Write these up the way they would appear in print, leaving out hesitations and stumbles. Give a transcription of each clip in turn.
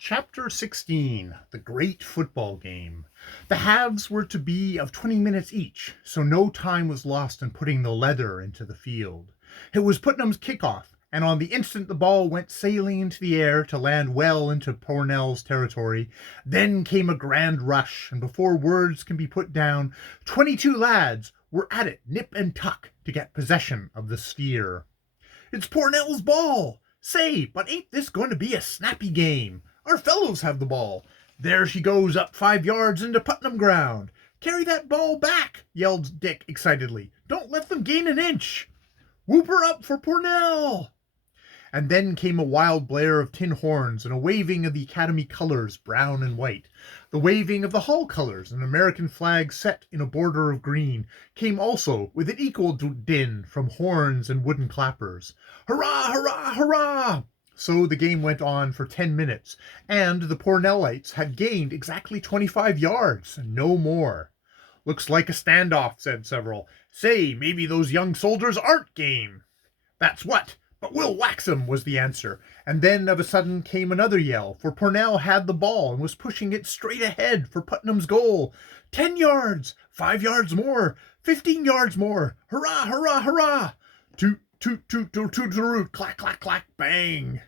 Chapter 16, The Great Football Game. The halves were to be of 20 minutes each, so no time was lost in putting the leather into the field. It was Putnam's kickoff, and on the instant the ball went sailing into the air to land well into Pornell's territory. Then came a grand rush, and before words can be put down, 22 lads were at it nip and tuck to get possession of the sphere. "It's Pornell's ball! Say, but ain't this going to be a snappy game? Our fellows have the ball. There she goes up 5 yards into Putnam ground. Carry that ball back," yelled Dick excitedly. "Don't let them gain an inch. Whoop her up for Pornell." And then came a wild blare of tin horns and a waving of the Academy colors, brown and white. The waving of the Hall colors, an American flag set in a border of green, came also with an equal din from horns and wooden clappers. Hurrah, hurrah, hurrah! So the game went on for 10 minutes, and the Pornellites had gained exactly 25 yards, no more. "Looks like a standoff," said several. "Say, maybe those young soldiers aren't game." "That's what, but we'll wax 'em," was the answer. And then of a sudden came another yell, for Pornell had the ball and was pushing it straight ahead for Putnam's goal. 10 yards, 5 yards more, 15 yards more. Hurrah, hurrah, hurrah! Toot, toot, toot, toot, toot, toot, clack, clack, clack, bang.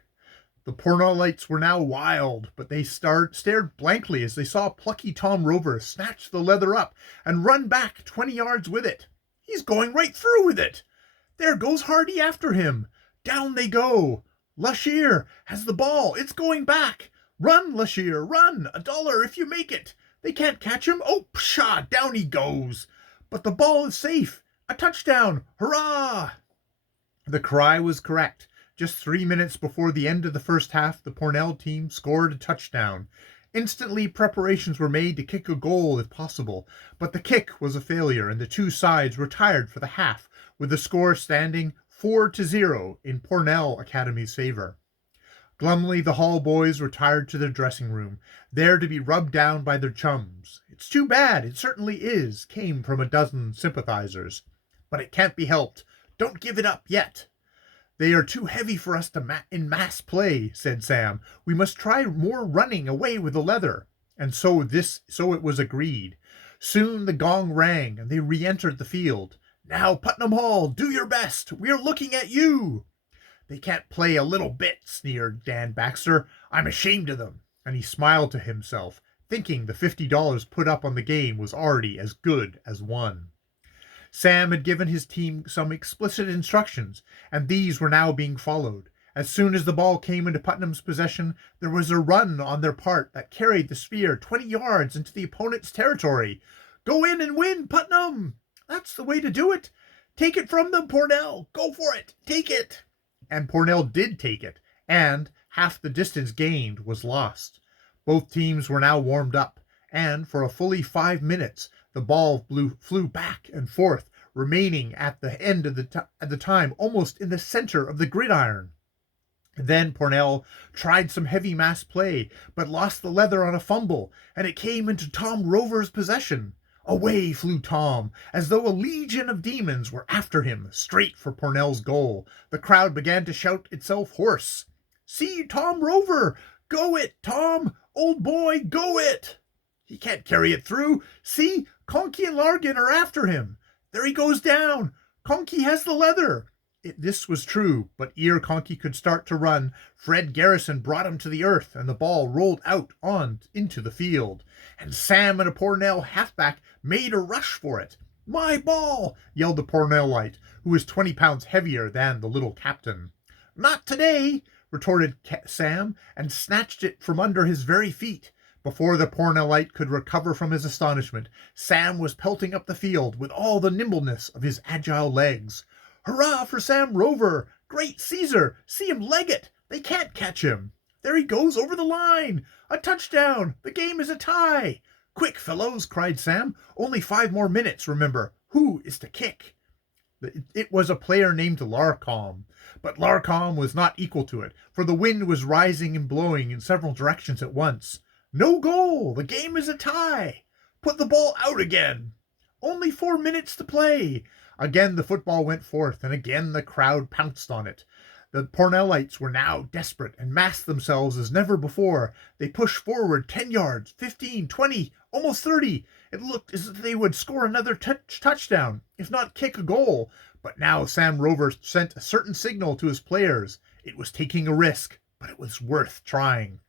The Pornellites were now wild, but they stared blankly as they saw plucky Tom Rover snatch the leather up and run back 20 yards with it. "He's going right through with it. There goes Hardy after him. Down they go. Lushier has the ball. It's going back. Run, Lushier, run. $1 if you make it. They can't catch him. Oh, pshaw, down he goes. But the ball is safe. A touchdown. Hurrah!" The cry was correct. Just 3 minutes before the end of the first half, the Pornell team scored a touchdown. Instantly, preparations were made to kick a goal if possible, but the kick was a failure, and the two sides retired for the half, with the score standing 4-0 in Pornell Academy's favor. Glumly, the Hall boys retired to their dressing room, there to be rubbed down by their chums. "It's too bad, it certainly is," came from a dozen sympathizers. "But it can't be helped. Don't give it up yet." "They are too heavy for us in mass play," said Sam. "We must try more running away with the leather." And so it was agreed. Soon the gong rang, and they re-entered the field. "Now, Putnam Hall, do your best. We are looking at you." "They can't play a little bit," sneered Dan Baxter. "I'm ashamed of them." And he smiled to himself, thinking the $50 put up on the game was already as good as won. Sam had given his team some explicit instructions, and these were now being followed. As soon as the ball came into Putnam's possession, there was a run on their part that carried the sphere 20 yards into the opponent's territory. "Go in and win, Putnam! That's the way to do it. Take it from them, Pornell. Go for it. Take it." And Pornell did take it, and half the distance gained was lost. Both teams were now warmed up, and for a fully 5 minutes the ball flew back and forth, remaining at the end of the time almost in the center of the gridiron. Then Pornell tried some heavy mass play, but lost the leather on a fumble, and it came into Tom Rover's possession. Away flew Tom, as though a legion of demons were after him, straight for Pornell's goal. The crowd began to shout itself hoarse. "See Tom Rover! Go it, Tom! Old boy, go it! He can't carry it through. See, Conky and Largan are after him. There he goes down. Conky has the leather." This was true, but ere Conky could start to run, Fred Garrison brought him to the earth, and the ball rolled out into the field. And Sam and a Pornell halfback made a rush for it. "My ball!" yelled the Pornellite, who was 20 pounds heavier than the little captain. "Not today!" retorted Sam, and snatched it from under his very feet. Before the Pornellite could recover from his astonishment, Sam was pelting up the field with all the nimbleness of his agile legs. "Hurrah for Sam Rover! Great Caesar! See him leg it! They can't catch him! There he goes over the line! A touchdown! The game is a tie! Quick, fellows!" cried Sam. "Only 5 more minutes, remember. Who is to kick?" It was a player named Larcom, but Larcom was not equal to it, for the wind was rising and blowing in several directions at once. "No goal! The game is a tie! Put the ball out again! Only 4 minutes to play!" Again the football went forth, and again the crowd pounced on it. The Pornellites were now desperate and massed themselves as never before. They pushed forward 10 yards, 15, 20, almost 30. It looked as if they would score another touchdown, if not kick a goal. But now Sam Rover sent a certain signal to his players. It was taking a risk, but it was worth trying.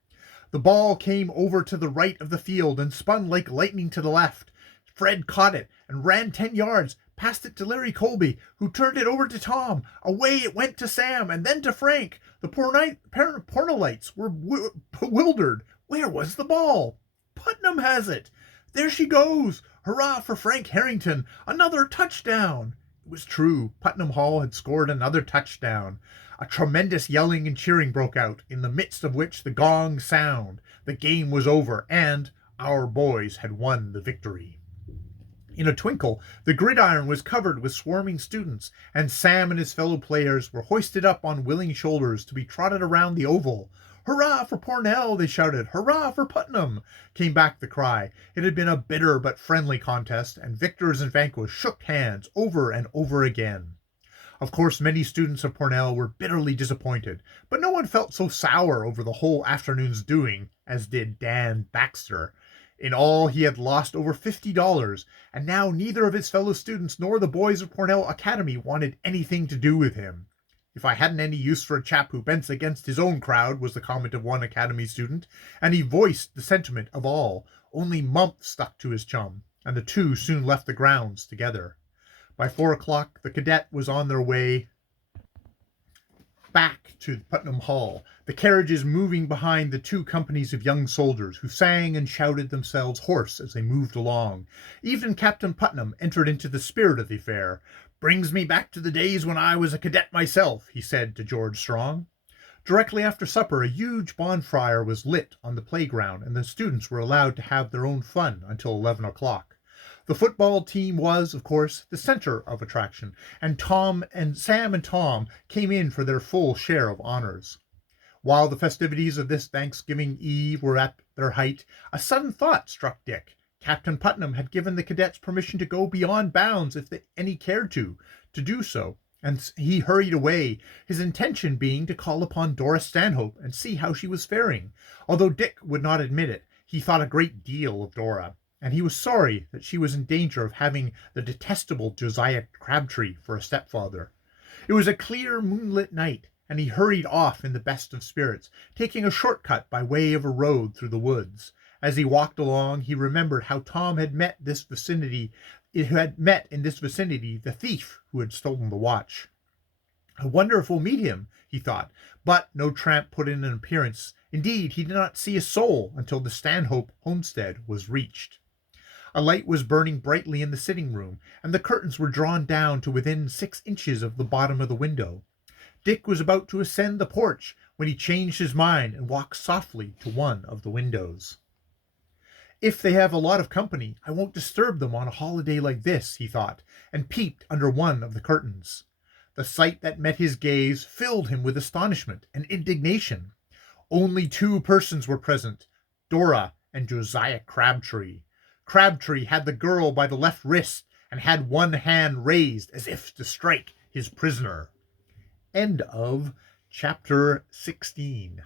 The ball came over to the right of the field and spun like lightning to the left. Fred caught it and ran 10 yards, passed it to Larry Colby, who turned it over to Tom. Away it went to Sam and then to Frank. The Pornellites were bewildered. Where was the ball? Putnam has it. There she goes. Hurrah for Frank Harrington. Another touchdown. It was true. Putnam Hall had scored another touchdown. A tremendous yelling and cheering broke out, in the midst of which the gong sounded. The game was over, and our boys had won the victory. In a twinkle, the gridiron was covered with swarming students, and Sam and his fellow players were hoisted up on willing shoulders to be trotted around the oval. "Hurrah for Pornell!" they shouted. "Hurrah for Putnam!" came back the cry. It had been a bitter but friendly contest, and victors and vanquished shook hands over and over again. Of course, many students of Pornell were bitterly disappointed, but no one felt so sour over the whole afternoon's doing as did Dan Baxter. In all, he had lost over $50, and now neither of his fellow students nor the boys of Pornell Academy wanted anything to do with him. "If I hadn't any use for a chap who bents against his own crowd," was the comment of one Academy student, and he voiced the sentiment of all. Only Mump stuck to his chum, and the two soon left the grounds together. By 4 o'clock, the cadet was on their way back to Putnam Hall, the carriages moving behind the two companies of young soldiers, who sang and shouted themselves hoarse as they moved along. Even Captain Putnam entered into the spirit of the affair. "Brings me back to the days when I was a cadet myself," he said to George Strong. Directly after supper, a huge bonfire was lit on the playground, and the students were allowed to have their own fun until 11 o'clock. The football team was, of course, the center of attraction, and Sam and Tom came in for their full share of honors. While the festivities of this Thanksgiving Eve were at their height, a sudden thought struck Dick. Captain Putnam had given the cadets permission to go beyond bounds if any cared to do so, and he hurried away, his intention being to call upon Dora Stanhope and see how she was faring. Although Dick would not admit it, he thought a great deal of Dora, and he was sorry that she was in danger of having the detestable Josiah Crabtree for a stepfather. It was a clear moonlit night, and he hurried off in the best of spirits, taking a short-cut by way of a road through the woods. As he walked along, he remembered how Tom had met in this vicinity the thief who had stolen the watch. "I wonder if we'll meet him," he thought, but no tramp put in an appearance. Indeed, he did not see a soul until the Stanhope homestead was reached. A light was burning brightly in the sitting room, and the curtains were drawn down to within 6 inches of the bottom of the window. Dick was about to ascend the porch when he changed his mind and walked softly to one of the windows. "If they have a lot of company, I won't disturb them on a holiday like this," he thought, and peeped under one of the curtains. The sight that met his gaze filled him with astonishment and indignation. Only 2 persons were present, Dora and Josiah Crabtree. Crabtree had the girl by the left wrist and had one hand raised as if to strike his prisoner. End of chapter 16.